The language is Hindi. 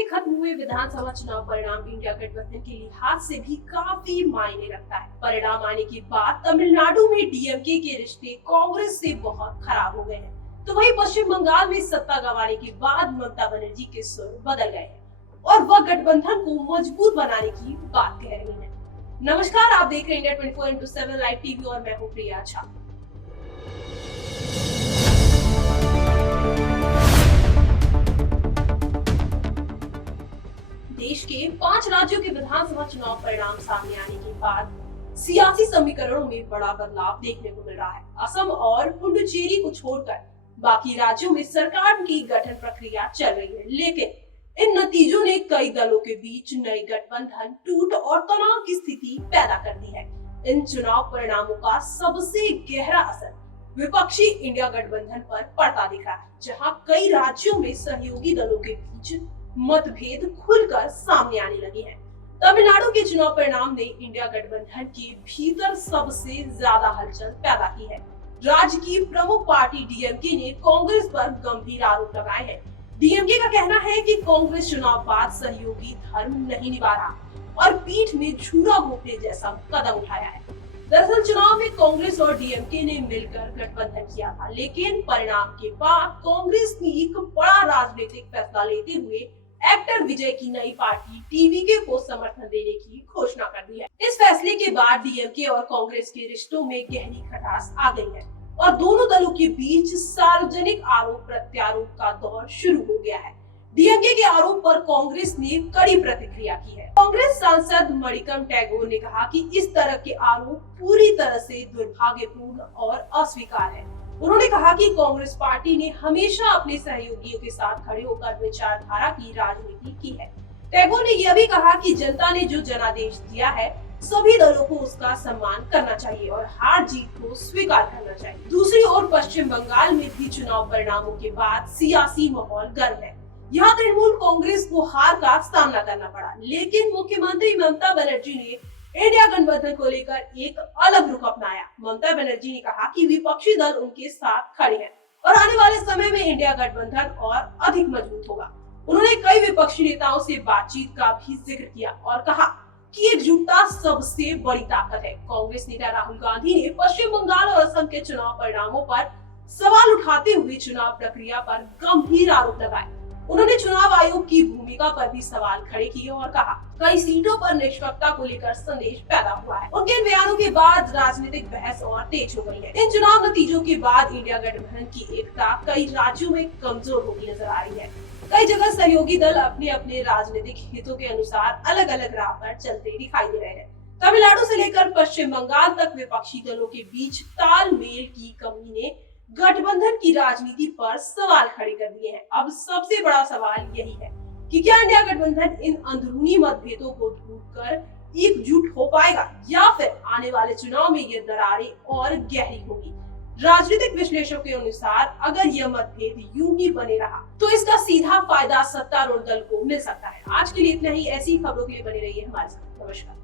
में खत्म हुए विधानसभा चुनाव परिणाम इंडिया गठबंधन के लिहाज से भी काफी मायने रखता है। परिणाम आने के बाद तमिलनाडु में डीएमके के रिश्ते कांग्रेस से बहुत खराब हो गए हैं, तो वहीं पश्चिम बंगाल में सत्ता गंवाने के बाद ममता बनर्जी के सुर बदल गए हैं और वह गठबंधन को मजबूत बनाने की बात कह रही है। नमस्कार, आप देख रहे हैं इंडिया 24/7 लाइव टीवी और मैं हूँ प्रिया झा। देश के 5 राज्यों के विधानसभा चुनाव परिणाम सामने आने के बाद सियासी समीकरणों में बड़ा बदलाव देखने को मिल रहा है। असम और पुडुचेरी को छोड़कर बाकी राज्यों में सरकार की गठन प्रक्रिया चल रही है, लेकिन इन नतीजों ने कई दलों के बीच नई गठबंधन टूट और तनाव की स्थिति पैदा कर दी है। इन चुनाव परिणामों का सबसे गहरा असर विपक्षी इंडिया गठबंधन पर पड़ता दिख रहा है, जहां कई राज्यों में सहयोगी दलों के बीच मतभेद खुलकर सामने आने लगे हैं। तमिलनाडु के चुनाव परिणाम ने इंडिया गठबंधन के भीतर सबसे ज्यादा हलचल पैदा की है। राज्य की प्रमुख पार्टी डीएमके ने कांग्रेस पर गंभीर आरोप लगाए हैं। डीएमके का कहना है कि कांग्रेस चुनाव बाद सहयोगी धर्म नहीं निभा रहा और पीठ में झूरा घोंपने जैसा कदम उठाया है। दरअसल चुनाव में कांग्रेस और डीएमके ने मिलकर गठबंधन किया था, लेकिन परिणाम के बाद कांग्रेस ने एक बड़ा राजनीतिक फैसला लेते हुए एक्टर विजय की नई पार्टी टीवीके को समर्थन देने की घोषणा कर दी है। इस फैसले के बाद डीएमके और कांग्रेस के रिश्तों में गहरी खटास आ गई है और दोनों दलों के बीच सार्वजनिक आरोप प्रत्यारोप का दौर शुरू हो गया है। डीएमके के आरोप पर कांग्रेस ने कड़ी प्रतिक्रिया की है। कांग्रेस सांसद मणिकम टैगोर ने कहा कि इस तरह के आरोप पूरी तरह से दुर्भाग्यपूर्ण और अस्वीकार है। उन्होंने कहा कि कांग्रेस पार्टी ने हमेशा अपने सहयोगियों के साथ खड़े होकर विचारधारा की राजनीति की है। टैगोर ने यह भी कहा कि जनता ने जो जनादेश दिया है, सभी दलों को उसका सम्मान करना चाहिए और हार जीत को स्वीकार करना चाहिए। दूसरी ओर पश्चिम बंगाल में भी चुनाव परिणामों के बाद सियासी माहौल गर्म है। यहाँ तृणमूल कांग्रेस को हार का सामना करना पड़ा, लेकिन मुख्यमंत्री ममता बनर्जी ने इंडिया गठबंधन को लेकर एक अलग रुख अपनाया। ममता बनर्जी ने कहा कि विपक्षी दल उनके साथ खड़े हैं और आने वाले समय में इंडिया गठबंधन और अधिक मजबूत होगा। उन्होंने कई विपक्षी नेताओं से बातचीत का भी जिक्र किया और कहा कि एकजुटता सबसे बड़ी ताकत है। कांग्रेस नेता राहुल गांधी ने पश्चिम बंगाल और असम के चुनाव परिणामों पर सवाल उठाते हुए चुनाव प्रक्रिया पर गंभीर आरोप लगाए। उन्होंने चुनाव आयोग की भूमिका पर भी सवाल खड़े किए और कहा कई सीटों पर निष्पक्षता को लेकर संदेश पैदा हुआ है। उनके इन बयानों के बाद राजनीतिक बहस और तेज हो गई है। इन चुनाव नतीजों के बाद इंडिया गठबंधन की एकता कई राज्यों में कमजोर होती नजर आ रही है। कई जगह सहयोगी दल अपने अपने राजनीतिक हितों के अनुसार अलग अलग राह पर चलते दिखाई दे रहे हैं। तमिलनाडु से लेकर पश्चिम बंगाल तक विपक्षी दलों के बीच तालमेल की कमी ने गठबंधन की राजनीति पर सवाल खड़े कर दिए हैं। अब सबसे बड़ा सवाल यही है कि क्या इंडिया गठबंधन इन अंदरूनी मतभेदों को दूर कर एकजुट हो पाएगा या फिर आने वाले चुनाव में ये दरारें और गहरी होगी। राजनीतिक विश्लेषकों के अनुसार अगर यह मतभेद यूं ही बने रहा तो इसका सीधा फायदा सत्तारूढ़ दल को मिल सकता है। आज के लिए इतना ही। ऐसी खबरों के लिए बने रहिए हमारे साथ। नमस्कार।